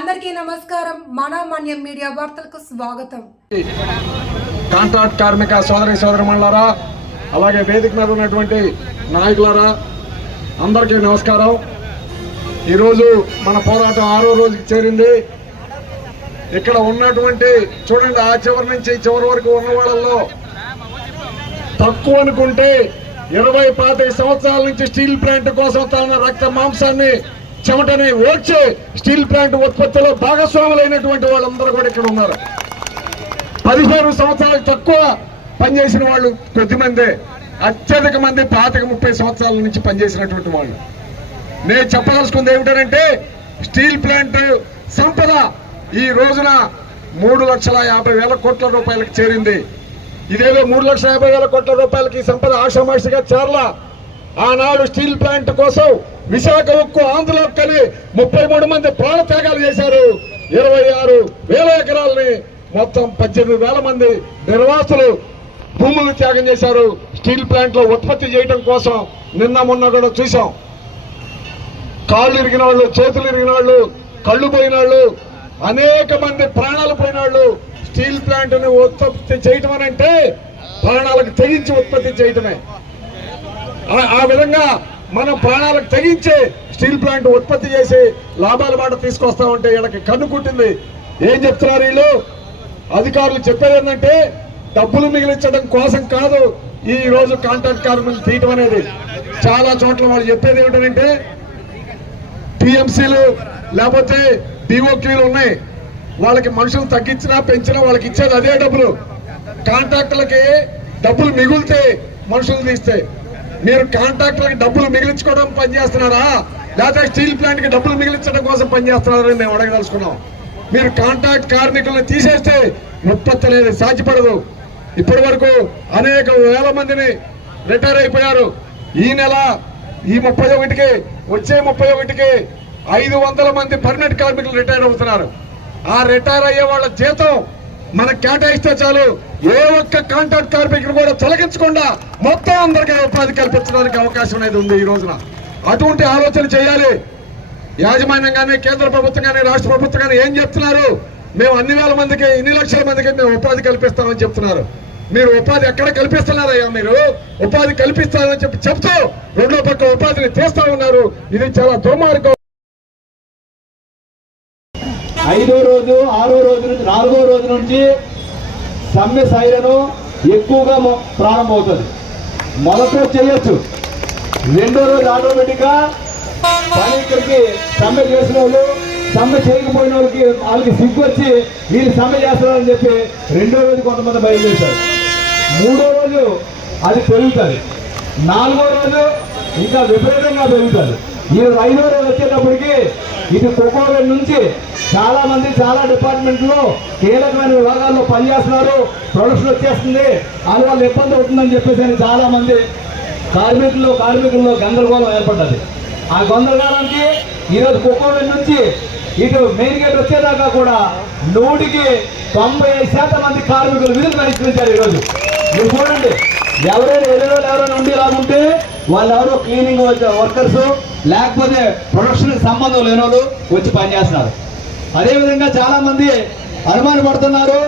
అందరికీ నమస్కారం. మన మీడియా వార్తలకు స్వాగతం. కాంట్రాక్ట్ కార్మిక సోదరి సోదరిమణులారా అలాగే వేదిక మీద ఉన్నటువంటి నాయకులారా అందరికీ నమస్కారం. ఈరోజు మన పోరాటం ఆరో రోజుకి చేరింది. ఇక్కడ ఉన్నటువంటి చూడండి ఆ చివరి నుంచి చివరి వరకు ఉన్న వాళ్ళల్లో తక్కువ అనుకుంటే ఇరవై పాతిక సంవత్సరాల నుంచి స్టీల్ ప్లాంట్ కోసం తన రక్త మాంసాన్ని చెమటని ఓడ్చి స్టీల్ ప్లాంట్ ఉత్పత్తిలో భాగస్వాములైనటువంటి వాళ్ళందరూ కూడా ఇక్కడ ఉన్నారు. పదిహేను సంవత్సరాలు తక్కువ పనిచేసిన వాళ్ళు కొద్దిమందే అత్యధిక మంది పాతిక ముప్పై సంవత్సరాల నుంచి పనిచేసినటువంటి వాళ్ళు. నేను చెప్పదలుచుకుంది ఏమిటంటే స్టీల్ ప్లాంట్ సంపద ఈ రోజున మూడు లక్షల యాభై వేల కోట్ల రూపాయలకు చేరింది. ఇదేదో మూడు లక్షల యాభై వేల కోట్ల రూపాయలకి ఈ సంపద ఆషామాషిగా చేరలా? ఆనాడు స్టీల్ ప్లాంట్ కోసం విశాఖ ఉక్కు ఆంధ్రలో కలి ముప్పై మూడు మంది ప్రాణత్యాగాలు చేశారు. ఇరవై ఆరు వేల ఎకరాలని మొత్తం పద్దెనిమిది వేల మంది నిర్వాసులు భూములు త్యాగం చేశారు. స్టీల్ ప్లాంట్లో ఉత్పత్తి చేయడం కోసం నిన్న మొన్న కూడా చూసాం కాళ్ళు ఇరిగిన వాళ్ళు చేతులు ఇరిగిన వాళ్ళు కళ్ళు పోయిన వాళ్ళు అనేక మంది ప్రాణాలు పోయిన వాళ్ళు స్టీల్ ప్లాంట్ని ఉత్పత్తి చేయటం అని అంటే ప్రాణాలకు తెగించి ఉత్పత్తి చేయటమే. ఆ- విధంగా మనం ప్రాణాలకు తెగించే స్టీల్ ప్లాంట్ ఉత్పత్తి చేసి లాభాల మాట తీసుకొస్తామంటే వీళ్ళకి కన్ను కుట్టింది. ఏం చెప్తున్నారు వీళ్ళు? అధికారులు చెప్పేది ఏంటంటే డబ్బులు మిగిలించడం కోసం కాదు ఈ రోజు కాంట్రాక్ట్ కార్మికులు తీయటం అనేది. చాలా చోట్ల వాళ్ళు చెప్పేది ఏమిటంటే టీఎంసీలు లేకపోతే డిఓక్యూలు ఉన్నాయి. వాళ్ళకి మనుషులు తగ్గించినా పెంచినా వాళ్ళకి ఇచ్చేది అదే డబ్బులు. కాంట్రాక్టులకి డబ్బులు మిగులితే మనుషులు తీస్తే. మీరు కాంట్రాక్టర్లకు డబ్బులు మిగిలించుకోవడం పనిచేస్తున్నారా? లేకపోతే స్టీల్ ప్లాంట్కి డబ్బులు మిగిలించడం కోసం పనిచేస్తున్నారని మేము అడగదలుచుకున్నాం. మీరు కాంట్రాక్ట్ కార్మికులను తీసేస్తే ఉత్పత్తి అనేది సాధ్యపడదు. ఇప్పటి వరకు అనేక వేల మందిని రిటైర్ అయిపోయారు. ఈ నెల ఈ ముప్పై ఒకటికి వచ్చే ముప్పై ఒకటికి ఐదు వందల మంది పర్మనెంట్ కార్మికులు రిటైర్ అవుతున్నారు. ఆ రిటైర్ అయ్యే వాళ్ళ జీతం మనకు కేటాయిస్తే చాలు. ఏ ఒక్క కాంట్రాక్ట్ కార్మికులు కూడా తొలగించకుండా మొత్తం అందరికీ ఉపాధి కల్పించడానికి అవకాశం అనేది ఉంది ఈ రోజున. అటువంటి ఆలోచన చేయాలి. యాజమాన్యం కానీ కేంద్ర ప్రభుత్వం కానీ రాష్ట్ర ప్రభుత్వం కానీ ఏం చెప్తున్నారు? మేము అన్ని వేల మందికి ఇన్ని లక్షల మందికి మేము ఉపాధి కల్పిస్తామని చెప్తున్నారు. మీరు ఉపాధి ఎక్కడ కల్పిస్తున్నారయ్యా మీరు? ఉపాధి కల్పిస్తారని చెప్పి చెప్తూ రెండో పక్క ఉపాధిని తీస్తా ఉన్నారు. ఇది చాలా దుర్మార్గం. ఐదో రోజు ఆరో రోజు నుంచి నాలుగో రోజు నుంచి సమ్మె సైరను ఎక్కువగా ప్రారంభమవుతుంది. మొదటి చేయొచ్చు. రెండో రోజు ఆటోమేటిక్గా పని ఇక్కడికి సమ్మె చేసిన వాళ్ళు సమ్మె చేయకపోయిన వాళ్ళకి వాళ్ళకి సిగ్గు వచ్చి వీళ్ళు సమ్మె చేస్తున్నారని చెప్పి రెండో రోజు కొంతమంది బయలుదేరుతారు. మూడో రోజు అది పెరుగుతుంది. నాలుగో రోజు ఇంకా విపరీతంగా పెరుగుతుంది. ఈ ఐదో రోజు వచ్చేటప్పటికి ఇది కుకోవడం నుంచి చాలా మంది చాలా డిపార్ట్మెంట్లో కీలకమైన విభాగాల్లో పనిచేస్తున్నారు. ప్రొడక్షన్ వచ్చేస్తుంది. అది వాళ్ళు ఇబ్బంది అవుతుందని చెప్పేసి అని చాలా మంది కార్మికుల్లో కార్మికుల్లో గందరగోళం ఏర్పడ్డది. ఆ గందరగోళానికి ఈరోజు కుకోవడం నుంచి ఇటు మెయిన్ గేట్ వచ్చేదాకా కూడా నూటికి తొంభై ఐదు శాతం మంది కార్మికులు విధులు పరిష్కరించారు ఈరోజు. మీరు చూడండి ఎవరైనా ఎదురు ఎవరైనా ఉండి ఉంటే వాళ్ళు ఎవరో క్లీనింగ్ వర్కర్స్ లేకపోతే ప్రొడక్షన్కి సంబంధం లేని వాళ్ళు వచ్చి పనిచేస్తున్నారు. అదేవిధంగా చాలా మంది అనుమాన పడుతున్నారు.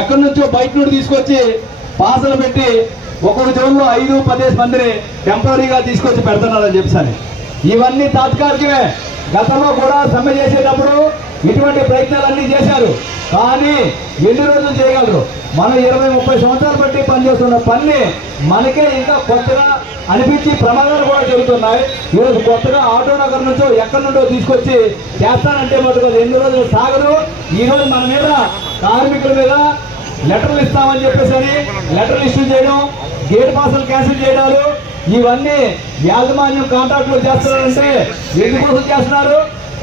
ఎక్కడి నుంచో బయట నుండి తీసుకొచ్చి పాసలు పెట్టి ఒక్కొక్క జోన్లో ఐదు పదిహేను మందిని టెంపరీగా తీసుకొచ్చి పెడుతున్నారని చెప్పి ఇవన్నీ తాత్కాలికమే. గతంలో కూడా సమ్మె చేసేటప్పుడు ఇటువంటి ప్రయత్నాలన్నీ చేశారు. కానీ ఎన్ని రోజులు చేయగలరు? మనం ఇరవై ముప్పై సంవత్సరాలు బట్టి పనిచేస్తున్న పని మనకే ఇంకా కొత్తగా అనిపించి ప్రమాదాలు కూడా జరుగుతున్నాయి. ఈరోజు కొత్తగా ఆటో నగర్ నుంచో ఎక్కడి నుండో తీసుకొచ్చి చేస్తానంటే మటుకు ఎన్ని రోజులు సాగదు. ఈరోజు మన మీద కార్మికుల మీద లెటర్లు ఇస్తామని చెప్పేసి అని లెటర్లు ఇష్యూ చేయడం గేట్ పాసులు క్యాన్సిల్ చేయడాలు ఇవన్నీ యాజమాన్యం కాంట్రాక్టులు చేస్తున్నారంటే ఎందుకోసం చేస్తున్నారు?